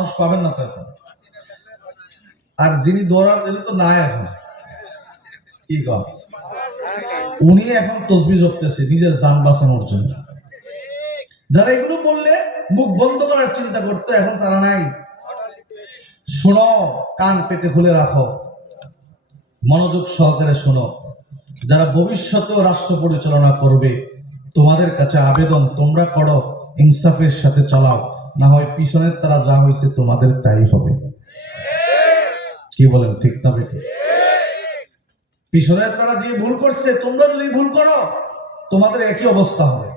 মানুষ পাবেন না তো এখন। আর যিনি দৌড়ান তিনি তো নাই এখন, কি কর উনি এখন তসবিহ জপতেছে নিজের জান বাঁচানোর জন্য। যারা এগুলো বললে মুখ বন্ধ করার চিন্তা করতো, এখন তারা নাই। শোনো, কান পেতে খুলে রাখো, মনোযোগ সহকারে শোনো। যারা ভবিষ্যতেও রাষ্ট্র পরিচালনা করবে, তোমাদের কাছে আবেদন, তোমরা করো ইনসাফের সাথে চালাও, না হয় পিছনের তারা যা হয়েছে তোমাদের তাই হবে। কি বলেন, ঠিক না বেটি? পিছনের তারা যে ভুল করছে, তোমরা যদি ভুল করো তোমাদের একই অবস্থা হবে।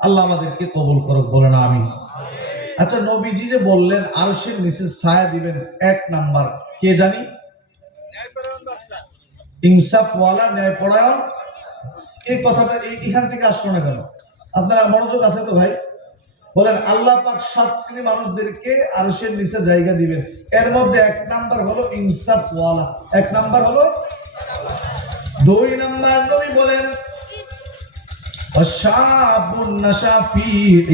আল্লাহ আমাদেরকে কবুল করুক, বলেন আমিন। আচ্ছা, নবীজি যে বললেন আরশের নিচে ছায়া দিবেন, এক নাম্বার কে জানি? ইনসাফওয়ালা, ন্যায়পরায়ণ। এই কথাটা এখান থেকে আসলো না কেন? আপনারা মনোযোগ আছে তো ভাই? বলেন আল্লাহ পাক 7 শ্রেণীর মানুষদেরকে আরশের নিচে জায়গা দিবেন। এর মধ্যে এক নাম্বার হলো ইনসাফওয়ালা, এক নাম্বার হলো। 2 নাম্বার নবী বলেন ওয়াশাবুন নাশা ফি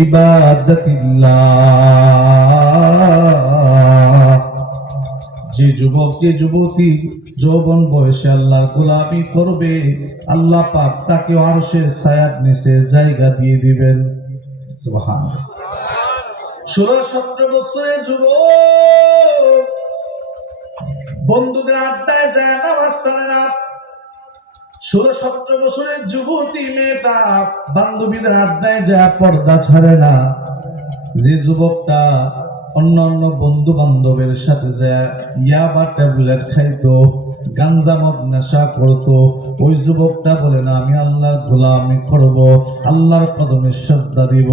ইবাদাতিল্লাহ, যে যুবক যে যুবতী যৌবন বয়সে আল্লাহর গোলামি করবে, আল্লাহ পাক তাকে আরশের ছায়ার নিচে জায়গা দিয়ে দিবেন। সুবহানাল্লাহ। 16-17 বছরের যুবক বন্ধুদের আড্ডায় যায় নামাজ ছাড়ে না। 16-17 বছরের যুবতী মেয়েটা বান্ধবীদের আড্ডায় যায় পর্দা ছাড়ে না। যে যুবকটা অন্যান্য বন্ধু বান্ধবের সাথে যায় ইয়াবা ট্যাবলেট খাইতো, গাঞ্জা মদ নেশা করতো, ওই যুবকটা বলে না আমি আল্লাহর গোলামি করব, আল্লাহর কদমে সাজদা দিব।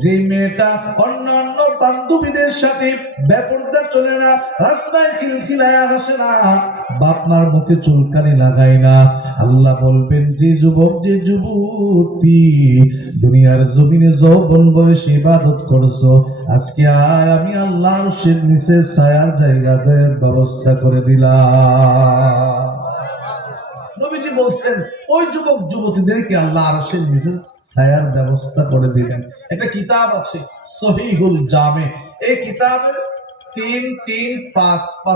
যে মেয়েটা অন্যান্য বান্ধবীদের সাথে বেপরদা চলে না, রাস্তায় খিলখিলায় হাসে না, বাপ মার মুখে চুলকানি লাগায় না, আল্লাহ বলবেন যে যুবক যে যুবতী দুনিয়ার জমিনে যৌবন বয়সে ইবাদত করছো, আজকে আর আমি আল্লাহ আরশের নিচে ছায়ার জায়গা দেওয়ার ব্যবস্থা করে দিলাম। নবীজি বলছেন ওই যুবক যুবতীদেরকে আল্লাহ আরশের নিচে ছায়ার ব্যবস্থা করে দিবেন। একটা কিতাব আছে সহিহুল জামে, এই কিতাবের 3-3-5-5